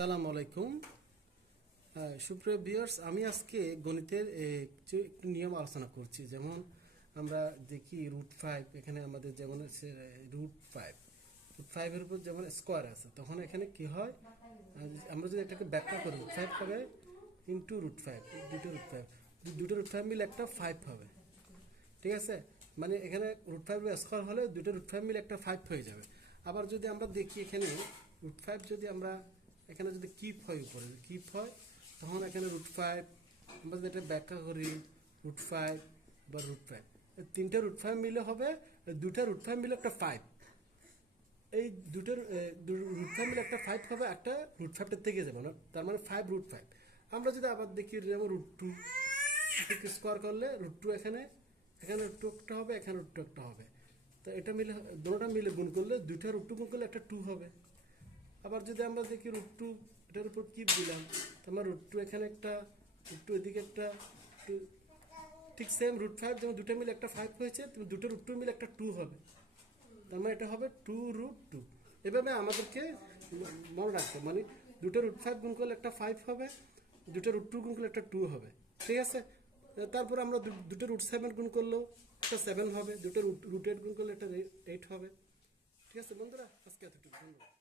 সালাম আলাইকুম। সুপ্রিয় ভিউয়ার্স, আমি আজকে গণিতের একটু নিয়ম আলোচনা করছি। যেমন আমরা দেখি √5, এখানে আমাদের যেমন √5 এর উপর যেমন স্কোয়ার আছে, তখন এখানে কি হয়, আমরা যদি এটাকে ব্যাখ্যা করি √5 হবে ইন্টু √5, দুটো √5 মিলে একটা 5 হবে। ঠিক আছে, মানে এখানে √5 স্কোয়ার হলে দুটো √5 মিলে একটা 5 হয়ে যাবে। আবার যদি আমরা দেখি এখানে √5 যদি আমরা এখানে যদি কিপ হয়, উপরে কিপ হয়, তখন এখানে √5 আমরা যদি এটা ব্যাখ্যা করি √5 বা √5, তিনটা √5 মিলে হবে, দুটা √5 মিলে একটা 5। এই দুটোর √5 মিলে একটা 5 হবে, একটা √5টা থেকে যাবে না, তার মানে 5 √5। আমরা যদি আবার দেখি যেমন √2 স্কোয়ার করলে √2 এখানে এখানে √2 একটা হবে, এখানে √2 একটা হবে। তো এটা মিলে দুটোটা মিলে গুণ করলে দুইটা √2 গুণ করলে একটা 2 হবে। আবার যদি আমরা দেখি √2 এটার উপর কিপ দিলাম, তোমার √2 এখানে একটা, √2 এদিকে একটা, ঠিক সেম √5 যেমন দুটো মিলে একটা 5 হয়েছে, তুমি দুটো √2 মিলে একটা 2 হবে, তার মানে এটা হবে 2√2। এভাবে আমাদেরকে মনে রাখতে, মানে দুটো √5 গুণ করলে একটা 5 হবে, দুটো √2 গুণ করলে একটা 2 হবে। ঠিক আছে, তারপর আমরা দুটো √7 গুণ করলেও একটা 7 হবে, দুটো √8 গুণ করলে একটা 8 হবে। ঠিক আছে বন্ধুরা, আজকে এতটুকু, ধন্যবাদ।